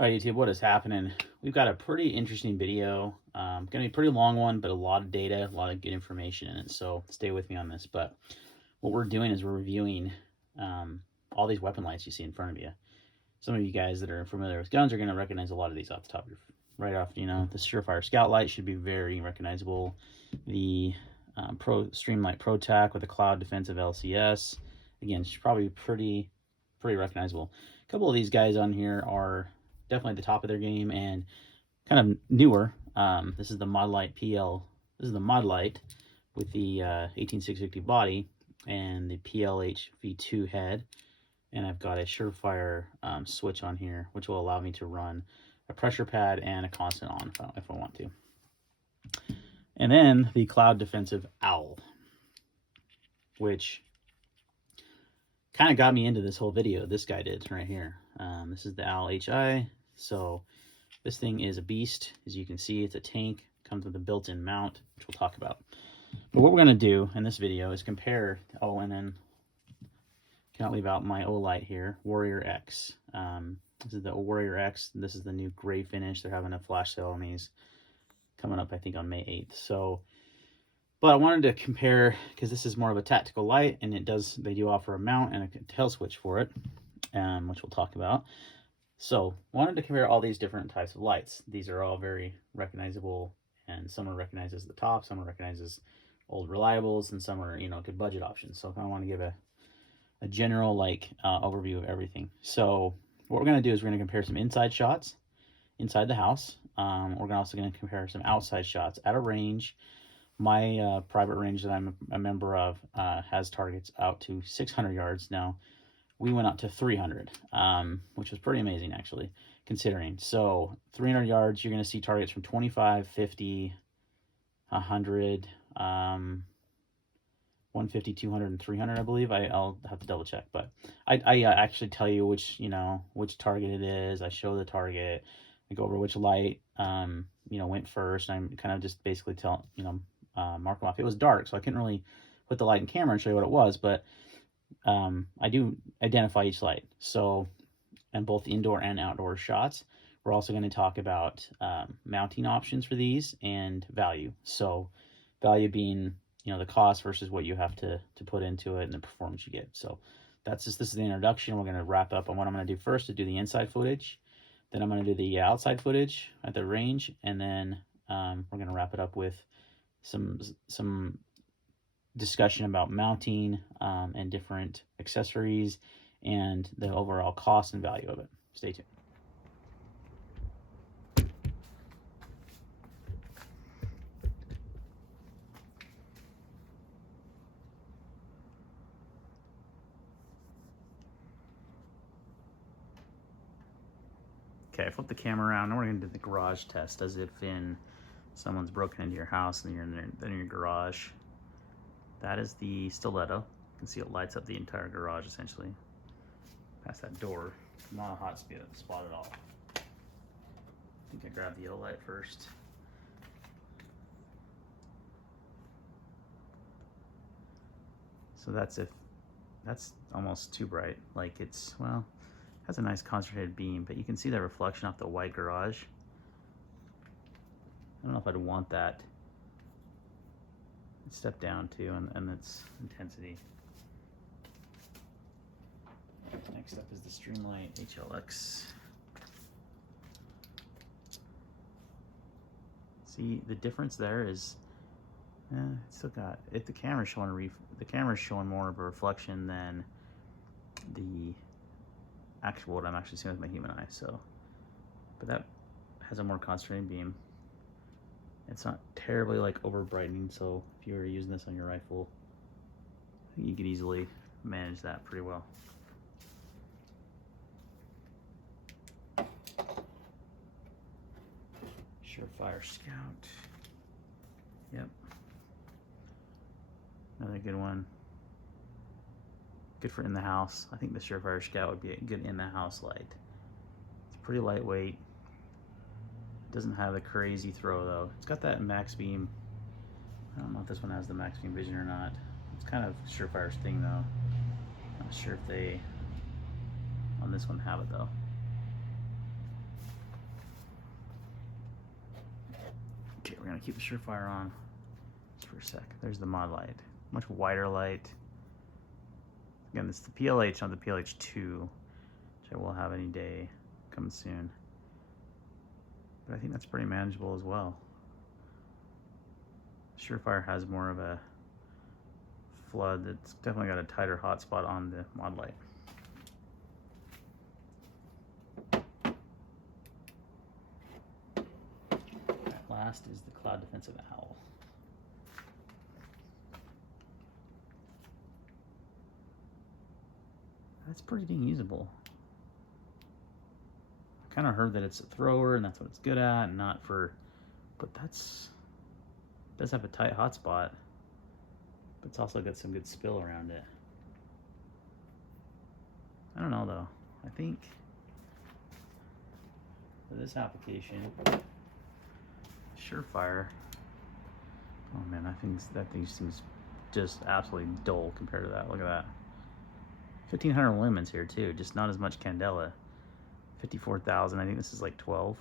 All right, YouTube, what is happening? We've got a pretty interesting video. Gonna be a pretty long one, but a lot of data, a lot of good information in it. So stay with me on this. But what we're doing is we're reviewing all these weapon lights you see in front of you. Some of you guys that are familiar with guns are gonna recognize a lot of these off the top of your, right off. You know, the Surefire Scout Light should be very recognizable. The Streamlight Pro Tac with a cloud defensive LCS, again, it's probably pretty recognizable. A couple of these guys on here are definitely the top of their game and kind of newer. This is the Modlite PL. This is the Modlite with the 18650 body and the PLH V2 head. And I've got a Surefire switch on here, which will allow me to run a pressure pad and a constant on if I want to. And then the Cloud Defensive Owl, which kind of got me into this whole video. This guy did right here. This is the Owl HI. So this thing is a beast. As you can see, it's a tank. Comes with a built-in mount, which we'll talk about. But what we're going to do in this video is compare, and then cannot leave out my Olight here, Warrior X. This is the Warrior X. This is the new gray finish. They're having a flash sale on these coming up, I think, on May 8th. So, but I wanted to compare, because this is more of a tactical light, and they do offer a mount and a tail switch for it, which we'll talk about. So, wanted to compare all these different types of lights. These are all very recognizable, and some are recognized as the top, some are recognized as old reliables, and some are, good budget options. So, I want to give a general overview of everything. So, what we're going to do is we're going to compare some inside shots inside the house. We're also going to compare some outside shots at a range. My private range that I'm a member of has targets out to 600 yards. Now, we went up to 300, which was pretty amazing, actually, considering. So 300 yards, you're going to see targets from 25, 50, 100, 150, 200, and 300, I believe. I'll have to double check, but I actually tell you which target it is. I show the target. I go over which light, went first. And I kind of just basically mark them off. It was dark, so I couldn't really put the light in camera and show you what it was, but I do identify each light. So, and both indoor and outdoor shots. We're also going to talk about mounting options for these and value. So, value being the cost versus what you have to put into it and the performance you get. So, this is the introduction. We're going to wrap up on what I'm going to do first to do the inside footage. Then I'm going to do the outside footage at the range, and then we're going to wrap it up with some discussion about mounting and different accessories and the overall cost and value of it. Stay tuned. Okay, I flipped the camera around. Now we're going to do the garage test as if someone's broken into your house and you're in your garage. That is the stiletto. You can see it lights up the entire garage essentially. Past that door. Not a hot spot at all. I think I grabbed the Olight first. So that's almost too bright. Has a nice concentrated beam, but you can see that reflection off the white garage. I don't know if I'd want that. Step down too, and its intensity. Next up is the Streamlight HLX. See, the difference there is, it's still got it. The camera's showing more of a reflection than the actual what I'm actually seeing with my human eye. So, but that has a more concentrated beam. It's not terribly over brightening, so if you were using this on your rifle, I think you could easily manage that pretty well. Surefire Scout. Yep. Another good one. Good for in the house. I think the Surefire Scout would be a good in the house light. It's pretty lightweight. Doesn't have a crazy throw though. It's got that max beam. I don't know if this one has the max beam vision or not. It's kind of Surefire's thing though. Not sure if they on this one have it though. to keep the Surefire on just for a sec. There's the Modlite. Much wider light. Again, this is the PLH, not the PLH2, which I will have any day coming soon. But I think that's pretty manageable as well. Surefire has more of a flood. It's definitely got a tighter hotspot on the Modlite. That last is the Cloud Defensive Owl. That's pretty dang usable. I kind of heard that it's a thrower and that's what it's good at, and not for, but that's, it does have a tight hotspot, but it's also got some good spill around it. I don't know though. I think for this application, Surefire, oh man, that thing seems just absolutely dull compared to that. Look at that. 1,500 lumens here too, just not as much candela. 54,000, I think this is like 12.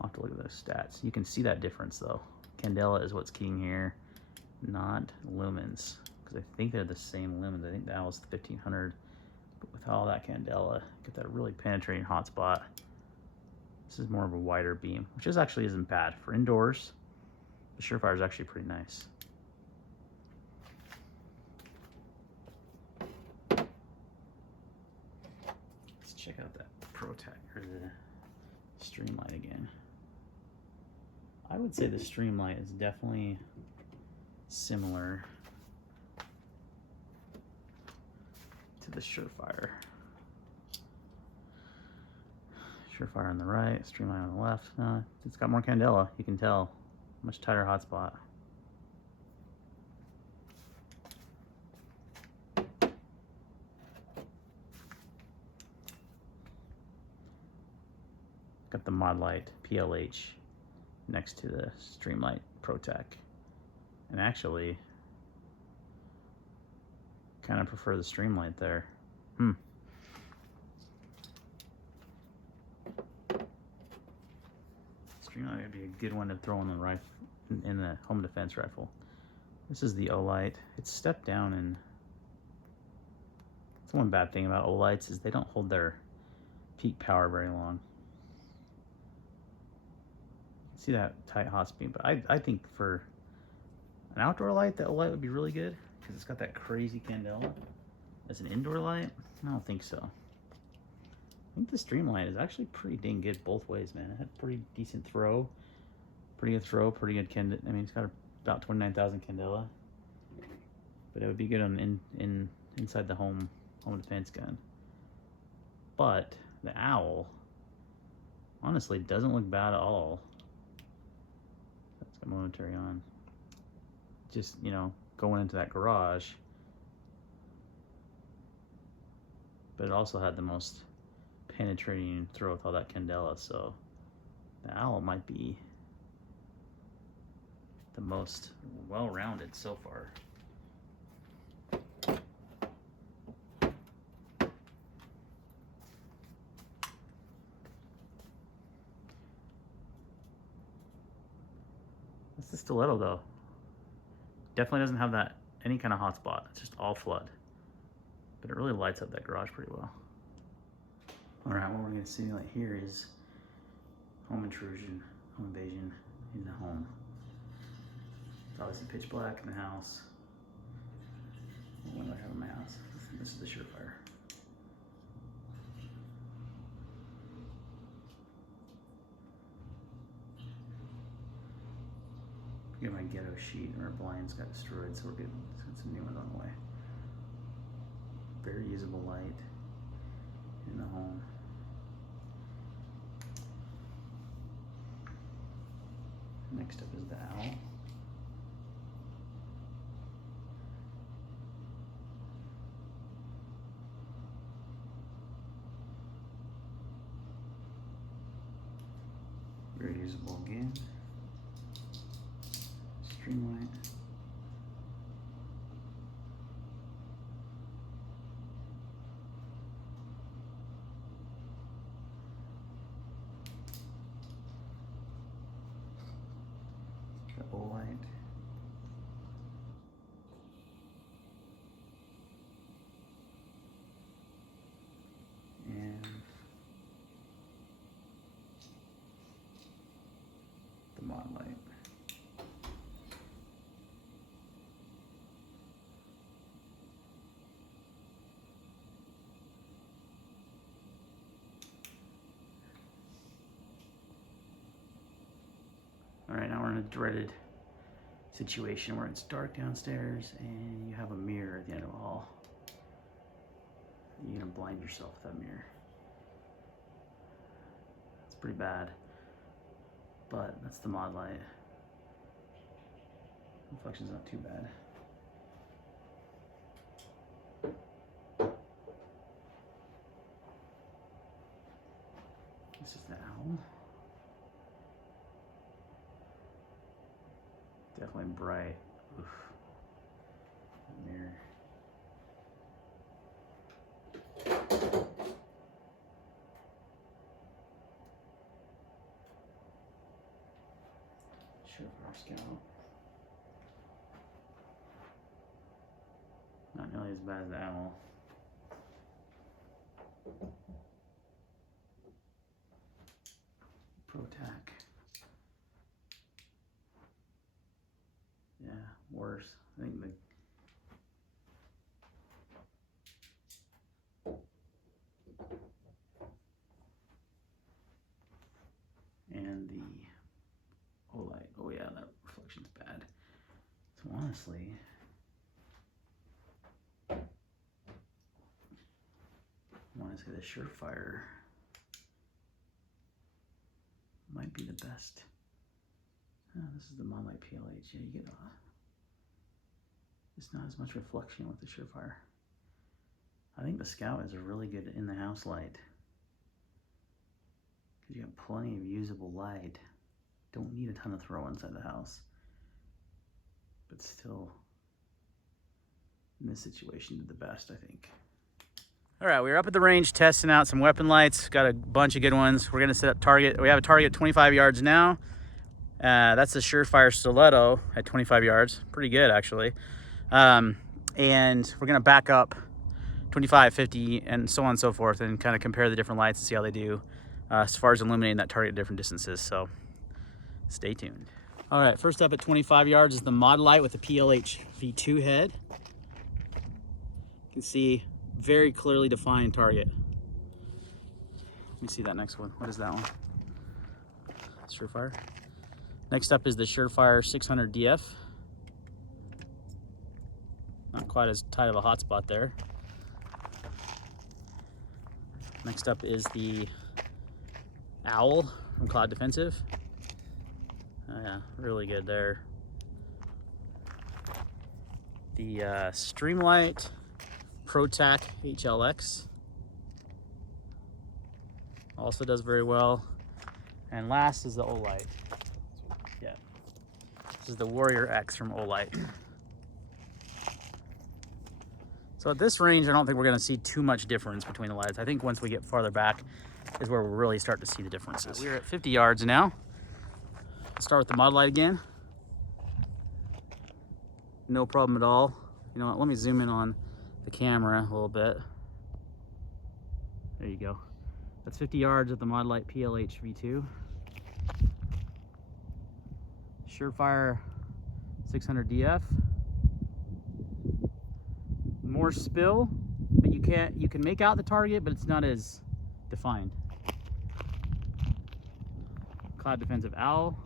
I'll have to look at those stats. You can see that difference though. Candela is what's keying here, not lumens, because I think they're the same lumens. I think that was 1,500, but with all that candela, get that really penetrating hotspot. This is more of a wider beam, which actually isn't bad for indoors. The Surefire is actually pretty nice. Check out that ProTac or the Streamlight again. I would say the Streamlight is definitely similar to the Surefire. Surefire on the right, Streamlight on the left. It's got more candela, you can tell. Much tighter hotspot. Got the Modlite PLH next to the Streamlight ProTac. And actually, kind of prefer the Streamlight there. Streamlight would be a good one to throw in the rifle, in the home defense rifle. This is the Olight. It's stepped down, and that's one bad thing about Olights is they don't hold their peak power very long. See that tight hot speed, but I think for an outdoor light, that light would be really good because it's got that crazy candela. As an indoor light, I don't think so. I think the Streamlight is actually pretty dang good both ways, man. It had pretty decent throw, pretty good candela. I mean, it's got about 29,000 candela, but it would be good on inside the home defense gun. But the Owl, honestly, doesn't look bad at all. Momentary on, just, you know, going into that garage, but it also had the most penetrating throw with all that candela, so the Owl might be the most well-rounded so far. That's the stiletto though. Definitely doesn't have that any kind of hotspot. It's just all flood. But it really lights up that garage pretty well. Alright, what we're going to simulate here is home intrusion, home invasion in the home. It's obviously pitch black in the house. What do I have in my house? This is the Surefire. Get my ghetto sheet, and our blinds got destroyed, so we're getting some new ones on the way. Very usable light in the home. Next up is the Owl. Very usable again. Streamlight. dreaded situation where it's dark downstairs and you have a mirror at the end of the hall. You're gonna blind yourself with that mirror. It's pretty bad, but that's the Modlite. Reflection's not too bad. This is the owl. Definitely bright. Oof. Mirror. Surefire Scout. Not nearly as bad as the owl. ProTac. Yeah, worse. I think the and the Olight. Oh yeah, that reflection's bad. So honestly, I want to say the Surefire might be the best. Oh, this is the Modlite PLH. Yeah, you get it's not as much reflection with the Surefire. I think the Scout is a really good in-the-house light because you have plenty of usable light. Don't need a ton of throw inside the house, but still, in this situation, did the best, I think. All right, we're up at the range testing out some weapon lights. Got a bunch of good ones. We're gonna set up target. We have a target 25 yards now. That's the Surefire Stiletto at 25 yards. Pretty good, actually. And we're gonna back up 25, 50, and so on and so forth, and kind of compare the different lights and see how they do as far as illuminating that target at different distances. So stay tuned. All right, first up at 25 yards is the Modlite with the PLH V2 head. You can see very clearly defined target. Let me see that next one. What is that one? Surefire. Next up is the Surefire 600 DF. Not quite as tight of a hotspot there. Next up is the Owl from Cloud Defensive. Oh yeah, really good there. The Streamlight ProTac HLX also does very well. And last is the Olight. Yeah, this is the Warrior X from Olight. So at this range, I don't think we're going to see too much difference between the lights. I think once we get farther back is where we'll really start to see the differences. We're at 50 yards now. Let's start with the Modlite again. No problem at all. You know what, let me zoom in on the camera a little bit. There you go. That's 50 yards at the Modlite PLH V2. Surefire 600 DF. More spill, but you can make out the target, but it's not as defined. Cloud Defensive Owl.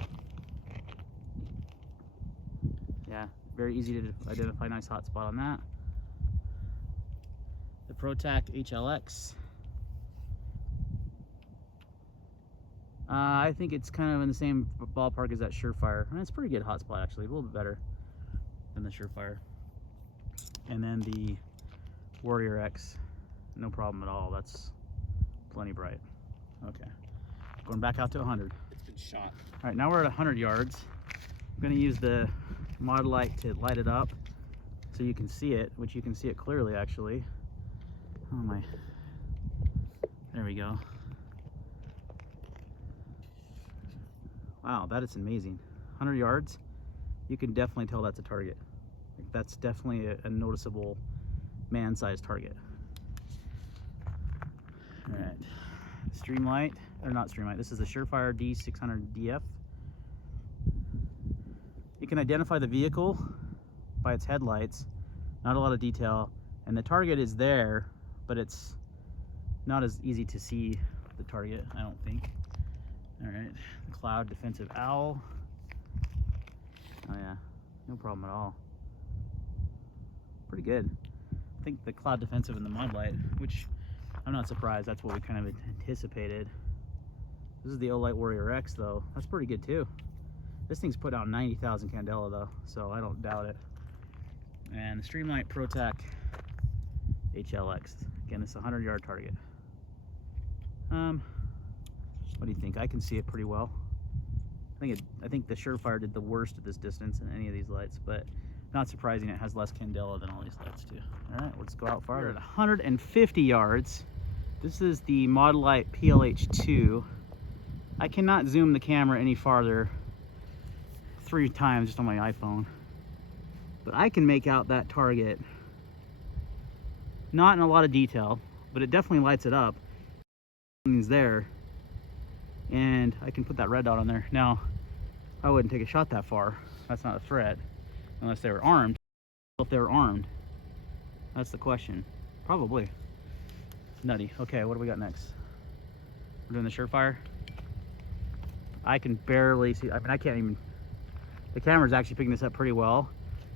Yeah, very easy to identify. Nice hot spot on that. The ProTac HLX. I think it's kind of in the same ballpark as that Surefire. And it's a pretty good hot spot, actually, a little bit better than the Surefire. And then the Warrior X, no problem at all. That's plenty bright. Okay, going back out to 100. It's been shot. All right, now we're at 100 yards. I'm gonna use the Modlite to light it up so you can see it, which you can see it clearly, actually. Oh my, there we go. Wow, that is amazing. 100 yards, you can definitely tell that's a target. That's definitely a noticeable man-sized target. All right, Streamlight, or not Streamlight, this is the Surefire D600 DF. You can identify the vehicle by its headlights, not a lot of detail, and the target is there, but it's not as easy to see the target, I don't think. All right, the Cloud Defensive Owl. Oh yeah, no problem at all. Pretty good. I think the cloud defensive and the Modlite, which I'm not surprised, that's what we kind of anticipated. This is the Olight Warrior X though. That's pretty good too. This thing's put out 90,000 candela though, so I don't doubt it. And the Streamlight ProTac HLX. Again, it's a 100-yard target. What do you think? I can see it pretty well. I think the Surefire did the worst at this distance in any of these lights, but not surprising it has less candela than all these lights do. All right, let's go out farther. At 150 yards, this is the Modlite PLH2. I cannot zoom the camera any farther 3 times just on my iPhone, but I can make out that target. Not in a lot of detail, but it definitely lights it up. Something's there, and I can put that red dot on there. Now, I wouldn't take a shot that far. That's not a threat, unless they were armed. If they were armed, that's the question. Probably. Nutty. Okay, what do we got next? We're doing the Surefire. I can barely see. I mean, I can't even. The camera's actually picking this up pretty well.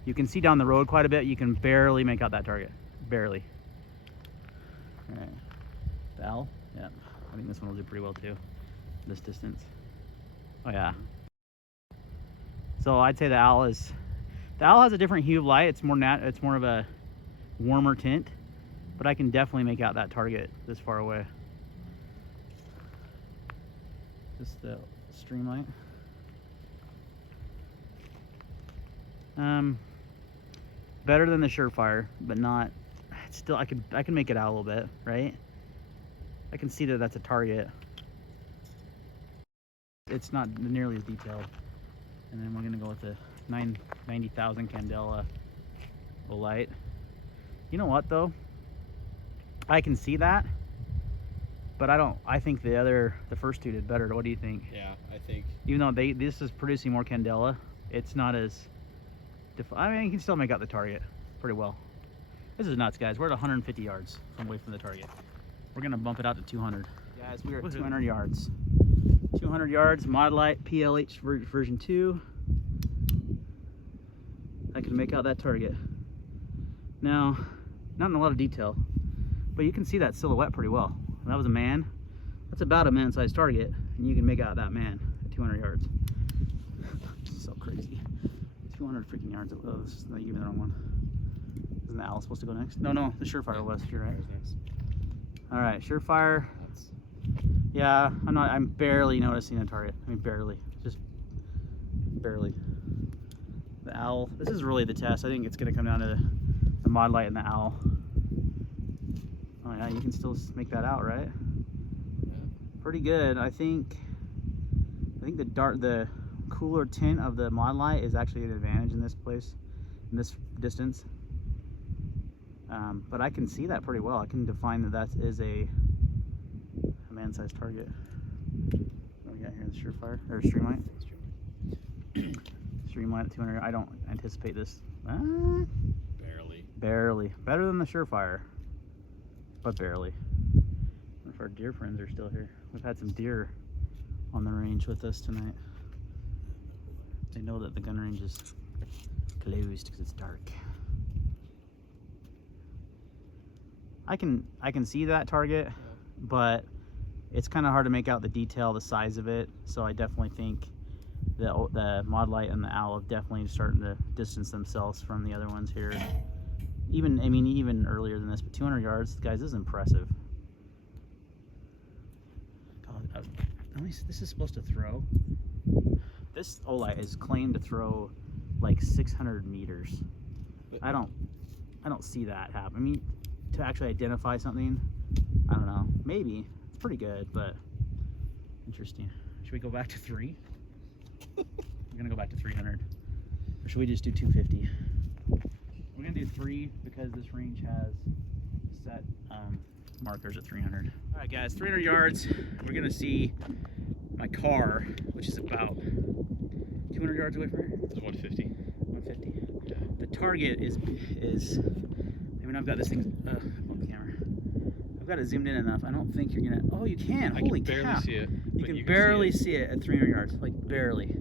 You can see down the road quite a bit. You can barely make out that target. Barely. All right. The owl. Yeah. I think this one will do pretty well too. This distance. Oh yeah. So I'd say the owl has a different hue of light. It's more of a warmer tint, but I can definitely make out that target this far away. Just the Streamlight. Better than the Surefire, but not. It's still, I can make it out a little bit, right? I can see that that's a target. It's not nearly as detailed. And then we're gonna go with the 90,000 candela Olight. You know what though? I can see that, but I think the first two did better. What do you think? Yeah, I think. Even though this is producing more candela, it's not as. I mean, you can still make out the target pretty well. This is nuts, guys. We're at 150 yards away from the target. We're gonna bump it out to 200. Guys, we're at 200 yards. 200 yards, Modlite PLH version 2. I can make out that target. Now, not in a lot of detail, but you can see that silhouette pretty well. That was a man. That's about a man-sized target, and you can make out that man at 200 yards. So crazy. 200 freaking yards. Oh, you gave me the wrong one. Isn't the owl supposed to go next? No, the Surefire was. You're right. All right, Surefire. Yeah, I'm barely noticing a target. I mean, barely, just barely. The owl, this is really the test. I think it's gonna come down to the Modlite and the owl. Oh yeah, you can still make that out, right? Yeah. Pretty good. I think the cooler tint of the Modlite is actually an advantage in this place, in this distance. But I can see that pretty well. I can define that is a man-sized target. What do we got here? The Surefire or Streamlight? Streamlight at 200. I don't anticipate this. Barely. Better than the Surefire, but barely. I wonder if our deer friends are still here. We've had some deer on the range with us tonight. They know that the gun range is closed because it's dark. I can see that target, but it's kind of hard to make out the detail, the size of it. So I definitely think the Modlite and the owl are definitely starting to distance themselves from the other ones here. Even earlier than this, but 200 yards, guys, this is impressive. God, this is supposed to throw. This Olight is claimed to throw like 600 meters. I don't see that happen. I mean, to actually identify something, I don't know. Maybe it's pretty good, but interesting. Should we go back to 3? We're gonna go back to 300, or should we just do 250? We're gonna do 3 because this range has set markers at 300. All right, guys, 300 yards. We're gonna see my car, which is about 200 yards away from here. It's 150. 150. Yeah. The target is. I mean, I've got this thing on the camera. I've got it zoomed in enough. I don't think you're gonna. Oh, you can. Holy cow! I can barely see it. You can barely see it at 300 yards, like barely.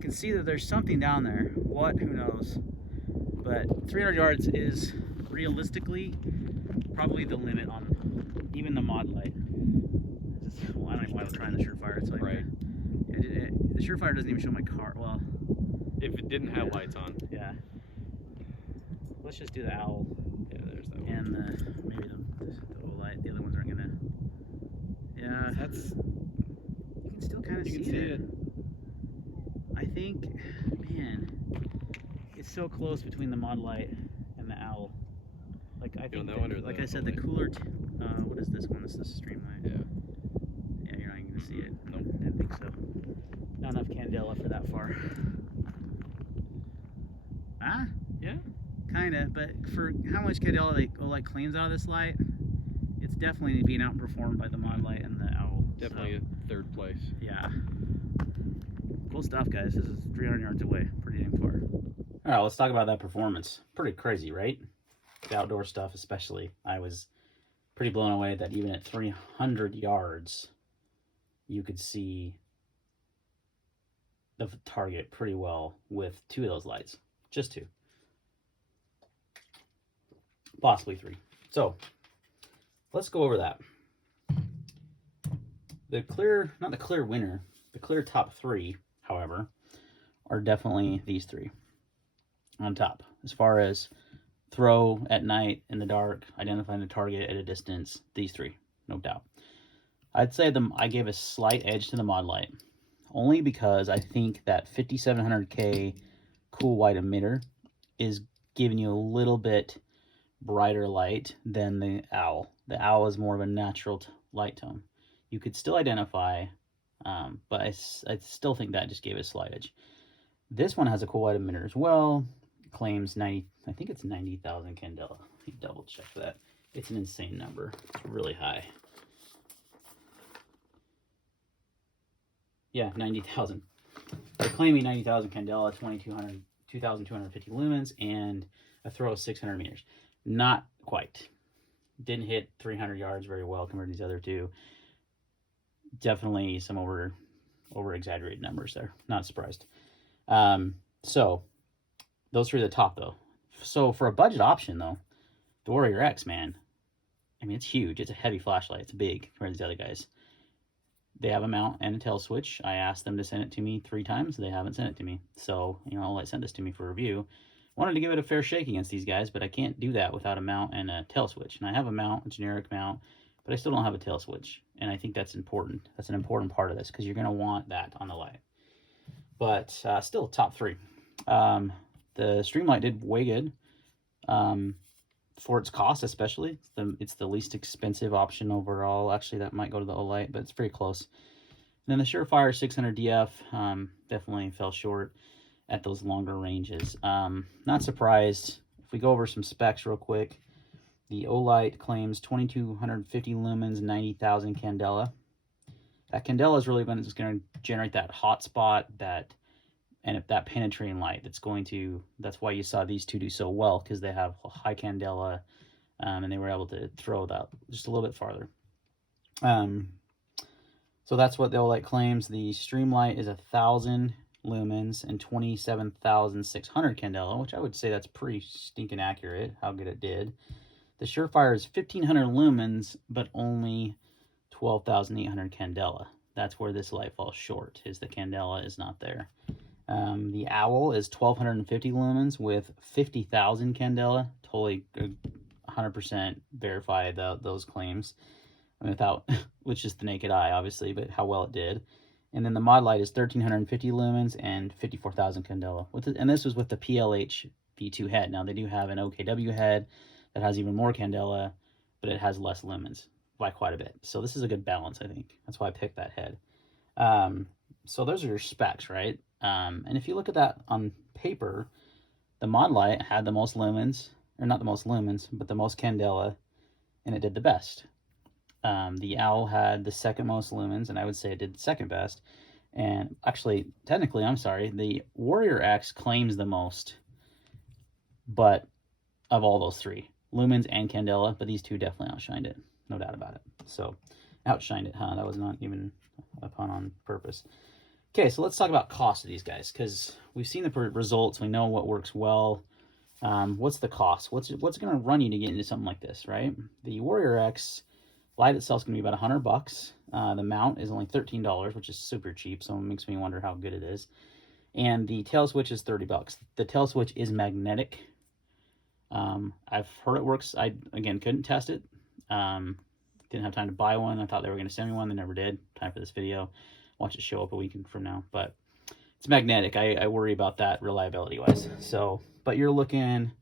you can see that there's something down there. What? Who knows? But 300 yards is realistically probably the limit on even the Modlite. Well, I don't even know why I'm trying the Surefire. It's like, right. The Surefire doesn't even show my car. Well, if it didn't have lights on. Yeah. Let's just do the owl. Yeah, there's that one. And maybe the Olight. The other ones aren't gonna. Yeah. That's. You can still kind of see it. I think, man, it's so close between the Modlite and the owl. Like I think, like I said, the cooler. What is this one? This is Streamlight. Yeah. Yeah, you're not even gonna see it. Nope. I didn't think so. Not enough candela for that far. Ah? Yeah. Kinda, but for how much candela Olight claims out of this light, it's definitely being outperformed by the Modlite and the owl. Definitely a third place. Yeah. Cool stuff, guys. This is 300 yards away. Pretty damn far. All right, let's talk about that performance. Pretty crazy, right? The outdoor stuff especially. I was pretty blown away that even at 300 yards, you could see the target pretty well with 2 of those lights. Just 2. Possibly 3. So, let's go over that. The clear, not the clear winner, the clear top 3, however, are definitely these 3 on top. As far as throw at night in the dark, identifying the target at a distance, these 3, no doubt. I'd say I gave a slight edge to the Modlite, only because I think that 5700K cool white emitter is giving you a little bit brighter light than the owl. The owl is more of a natural light tone. You could still identify, but I still think that just gave it a slight edge. This one has a cool white emitter as well. Claims 90, I think it's 90,000 candela. Let me double check that. It's an insane number. It's really high. Yeah, 90,000. They're claiming 90,000 candela, 2,250 lumens, and a throw of 600 meters. Not quite. Didn't hit 300 yards very well compared to these other 2. Definitely some over exaggerated numbers there. Not surprised. So those 3 are the top though. So for a budget option though, the Warrior X, man, I mean, it's huge. It's a heavy flashlight. It's big compared to these other guys. They have a mount and a tail switch. I asked them to send it to me 3 times. They haven't sent it to me. So, Olight sent this to me for review. Wanted to give it a fair shake against these guys, but I can't do that without a mount and a tail switch. And I have a mount, a generic mount, but I still don't have a tail switch. And I think that's important. That's an important part of this because you're going to want that on the light. But still, top 3. The Streamlight did way good. For its cost especially. It's the least expensive option overall. Actually, that might go to the Olight, but it's pretty close. And then the Surefire 600 DF definitely fell short at those longer ranges. Not surprised. If we go over some specs real quick, the Olight claims 2,250 lumens, 90,000 candela. That candela is really going to generate that hot spot, that penetrating light that's why you saw these 2 do so well, because they have high candela, and they were able to throw that just a little bit farther. So that's what the Olight claims. The Streamlight is 1,000 lumens and 27,600 candela, which I would say that's pretty stinking accurate, how good it did. The Surefire is 1,500 lumens, but only 12,800 candela. That's where this light falls short, is the candela is not there. The Owl is 1,250 lumens with 50,000 candela. Totally 100% verify those claims. I mean, with just the naked eye, obviously, but how well it did. And then the Modlite is 1,350 lumens and 54,000 candela. And this was with the PLH V2 head. Now, they do have an OKW head that has even more candela, but it has less lumens by quite a bit. So this is a good balance, I think. That's why I picked that head. So those are your specs, right? And if you look at that on paper, the Modlite had the most lumens, or not the most lumens, but the most candela, and it did the best. The Owl had the second most lumens, and I would say it did second best. And actually, technically, I'm sorry, the Warrior X claims the most, but of all those 3, lumens and candela, but these 2 definitely outshined it, no doubt about it. So, outshined it, huh? That was not even a pun on purpose. Okay, so let's talk about cost of these guys, because we've seen the results. We know what works well. What's the cost? What's going to run you to get into something like this, right? The Warrior X light itself is going to be about $100. The mount is only $13, which is super cheap, so it makes me wonder how good it is. And the tail switch is $30. The tail switch is magnetic. I've heard it works. I, again, couldn't test it. Didn't have time to buy one. I thought they were going to send me one. They never did. Time for this video. Watch it show up a week from now. But it's magnetic. I worry about that reliability-wise. So, but you're looking,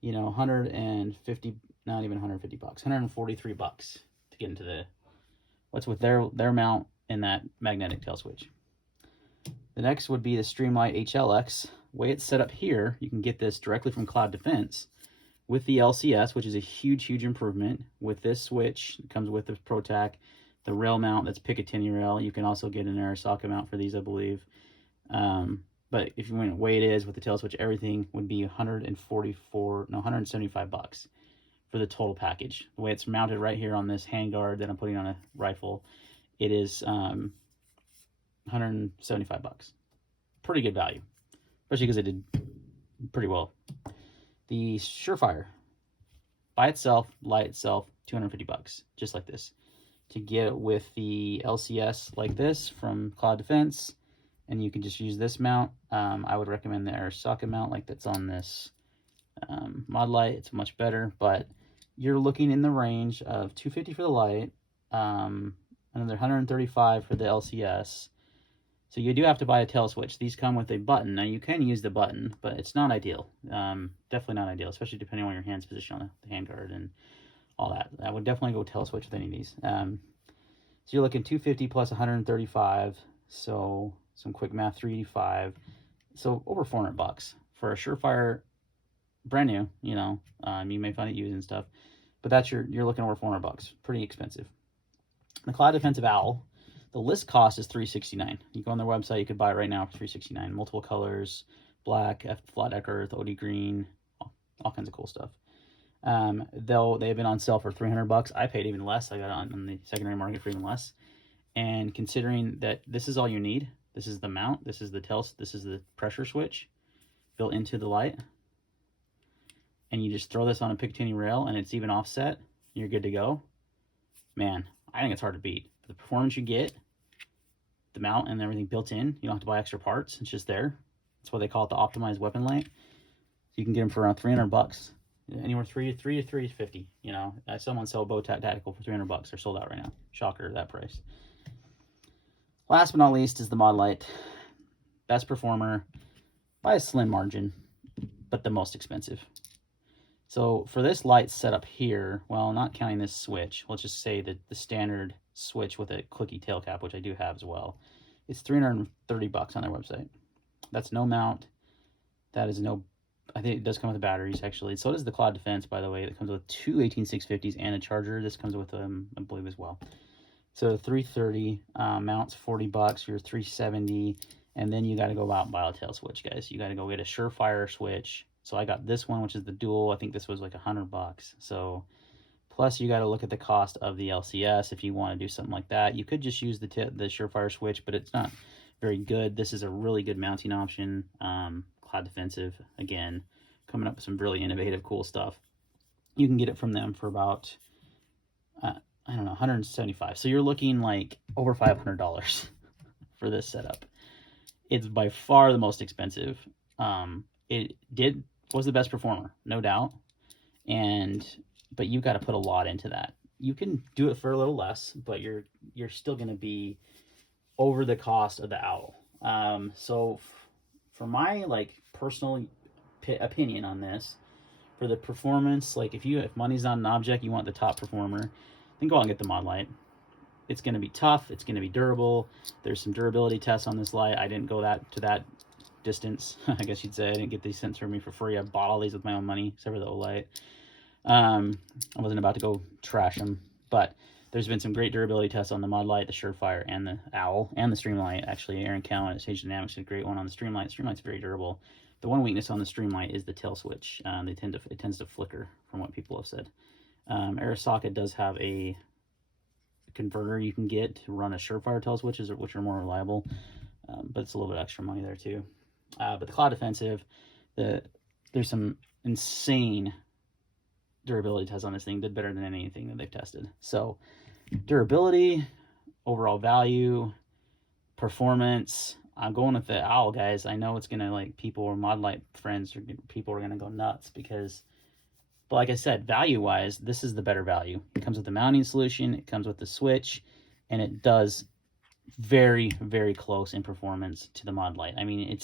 you know, 150, not even 150 bucks, 143 bucks to get into the, what's with their mount and that magnetic tail switch. The next would be the Streamlight HLX. The way it's set up here, you can get this directly from Cloud Defense with the LCS, which is a huge improvement. With this switch, it comes with the ProTac, the rail mount, that's Picatinny rail. You can also get an Arasaka mount for these, I believe. But if you went way it is with the tail switch, everything would be 175 bucks for the total package. The way it's mounted right here on this handguard that I'm putting on a rifle, it is 175 bucks. Pretty good value, especially because it did pretty well. The Surefire by itself, light itself, 250 bucks, just like this. To get with the LCS like this from Cloud Defense, and you can just use this mount. I would recommend the Arasaka mount like that's on this Modlite. It's much better, but you're looking in the range of 250 for the light, another 135 for the LCS. So you do have to buy a tail switch. These come with a button. Now you can use the button, but it's not ideal. Definitely not ideal, especially depending on your hand's position on the handguard and all that. I would definitely go tail switch with any of these. So you're looking 250 plus 135. So some quick math, 385. So over 400 bucks for a Surefire, brand new. You know, you may find it used and stuff, but that's you're looking over 400 bucks. Pretty expensive. The Cloud Defensive Owl. The list cost is $369. You go on their website, you could buy it right now for $369. Multiple colors, black, flat earth, OD green, all kinds of cool stuff. Though they've been on sale for 300 bucks. I paid even less. I got it on the secondary market for even less. And considering that this is all you need, this is the mount, this is the this is the pressure switch built into the light, and you just throw this on a Picatinny rail and it's even offset, you're good to go. Man, I think it's hard to beat. The performance you get, the mount and everything built in, you don't have to buy extra parts. It's just there. That's why they call it the optimized weapon light. You can get them for around 300 bucks, anywhere 3 to 350. You know, I saw someone sell a bow tactical for 300 bucks. They're sold out right now. Shocker, that price. Last but not least is the Modlite. Best performer by a slim margin, but the most expensive. So for this light setup here, well, not counting this switch, let's just say that the standard switch with a clicky tail cap, which I do have as well, it's 330 bucks on their website. That's no mount. That is no, I think it does come with the batteries actually. So does the Cloud Defense, by the way. It comes with two 18650s and a charger. This comes with I believe as well. So 330, mounts 40 bucks, you're 370, and then you got to go out and buy a tail switch, guys. You got to go get a Surefire switch. So I got this one, which is the dual. I think this was like 100 bucks. So plus you got to look at the cost of the LCS if you want to do something like that. You could just use the Surefire switch, but it's not very good. This is a really good mounting option. Cloud Defensive, again, coming up with some really innovative, cool stuff. You can get it from them for about, I don't know, 175. So you're looking like over $500 for this setup. It's by far the most expensive. It was the best performer, no doubt. But you got to put a lot into that. You can do it for a little less, but you're still going to be over the cost of the Owl. So for my like personal opinion on this, for the performance, like if money's not an object, you want the top performer, then go out and get the Modlite. It's going to be tough. It's going to be durable. There's some durability tests on this light. I didn't go to that distance. I guess you'd say I didn't get these sent for me for free. I bought all these with my own money, except for the Olight. I wasn't about to go trash them, but there's been some great durability tests on the Modlite, the Surefire, and the Owl, and the Streamlight. Actually, Aaron Cowan at Sage Dynamics did a great one on the Streamlight. Streamlight's very durable. The one weakness on the Streamlight is the tail switch. It tends to flicker, from what people have said. Arasaka does have a converter you can get to run a Surefire tail switches, which are more reliable. but it's a little bit extra money there too. But the cloud defensive, there's some insane durability tests on this thing. Did better than anything that they've tested. So durability, overall value, performance. I'm going with the Owl, guys. I know it's gonna, like, people or Modlite friends or people are gonna go nuts because, but like I said, value wise, this is the better value. It comes with the mounting solution, it comes with the switch, and it does very, very close in performance to the Modlite. I mean,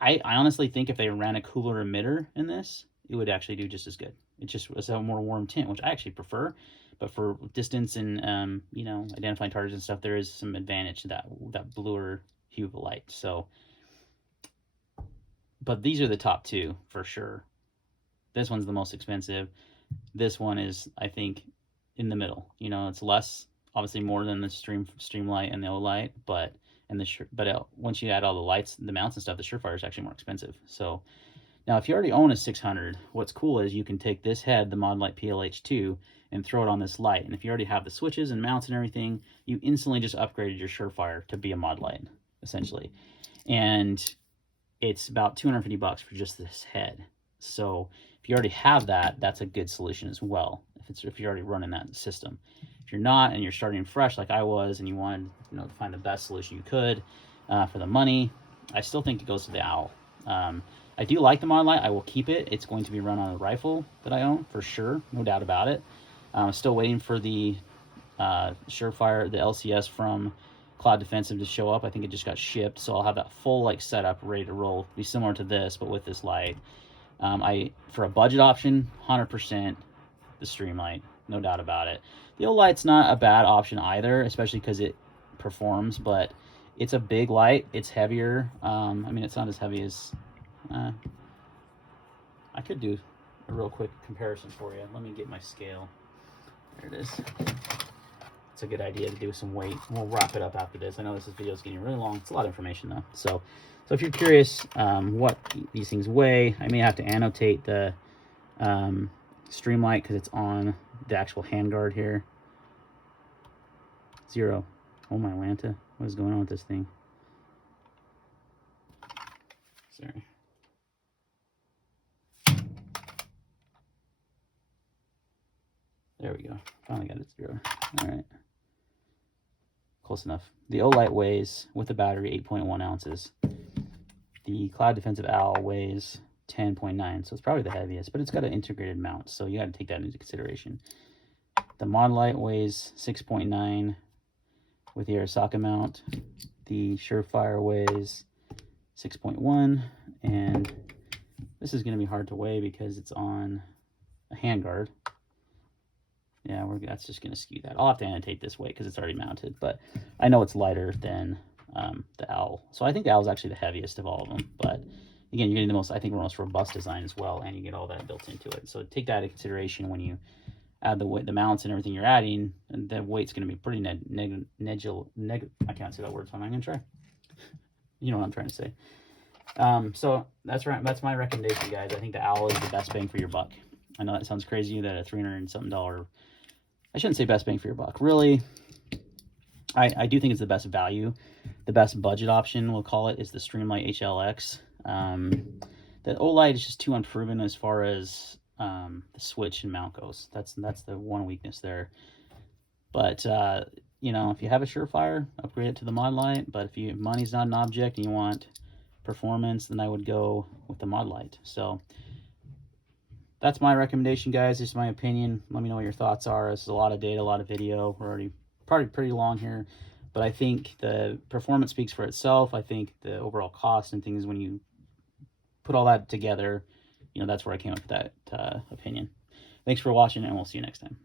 I honestly think if they ran a cooler emitter in this, it would actually do just as good. It just was a more warm tint, which I actually prefer. But for distance and you know, identifying targets and stuff, there is some advantage to that bluer hue of the light. So, but these are the top two for sure. This one's the most expensive. This one is, I think, in the middle. You know, it's less, obviously more than the Streamlight and the Olight, but once you add all the lights, the mounts and stuff, the Surefire is actually more expensive. So now, if you already own a 600, what's cool is you can take this head, the Modlite PLH2, and throw it on this light. And if you already have the switches and mounts and everything, you instantly just upgraded your Surefire to be a Modlite, essentially. And it's about $250 for just this head. So if you already have that, that's a good solution as well, if you're already running that system. If you're not and you're starting fresh like I was and you wanted, you know, to find the best solution you could for the money, I still think it goes to the Owl. I do like the Modlite. I will keep it. It's going to be run on a rifle that I own for sure, no doubt about it. I'm still waiting for the Surefire, the LCS from Cloud Defensive to show up. I think it just got shipped, so I'll have that full, like, setup ready to roll. Be similar to this, but with this light. For a budget option, 100% the Streamlight, no doubt about it. The Olight's not a bad option either, especially because it performs, but it's a big light. It's heavier. I mean, it's not as heavy as... I could do a real quick comparison for you. Let me get my scale. There it is. It's a good idea to do some weight. We'll wrap it up after this. I know this video is getting really long. It's a lot of information though. So if you're curious what these things weigh, I may have to annotate the Streamlight because it's on the actual handguard here. 0. Oh my Lanta. What is going on with this thing? Sorry. There we go. Finally got it 0. All right. Close enough. The Olight weighs, with the battery, 8.1 ounces. The Cloud Defensive Owl weighs 10.9, so it's probably the heaviest, but it's got an integrated mount, so you got to take that into consideration. The Modlite weighs 6.9 with the Arasaka mount. The Surefire weighs 6.1, and this is going to be hard to weigh because it's on a handguard. Yeah, that's just going to skew that. I'll have to annotate this weight because it's already mounted, but I know it's lighter than the Owl. So I think the Owl is actually the heaviest of all of them. But again, you're getting the most, I think, most robust design as well, and you get all that built into it. So take that into consideration when you add the weight, the mounts and everything you're adding, and the weight's going to be pretty I can't say that word, so I'm not going to try. You know what I'm trying to say. So that's right. That's my recommendation, guys. I think the Owl is the best bang for your buck. I know that sounds crazy that a $300 and something dollar, I shouldn't say best bang for your buck. Really, I do think it's the best value. The best budget option, we'll call it, is the Streamlight HLX. The Olight is just too unproven as far as the switch and mount goes. That's the one weakness there. But you know, if you have a Surefire, upgrade it to the Modlite. But if money's not an object and you want performance, then I would go with the Modlite. So that's my recommendation, guys. This is my opinion. Let me know what your thoughts are. This is a lot of data, a lot of video. We're already probably pretty long here, but I think the performance speaks for itself. I think the overall cost and things, when you put all that together, you know, that's where I came up with that opinion. Thanks for watching, and we'll see you next time.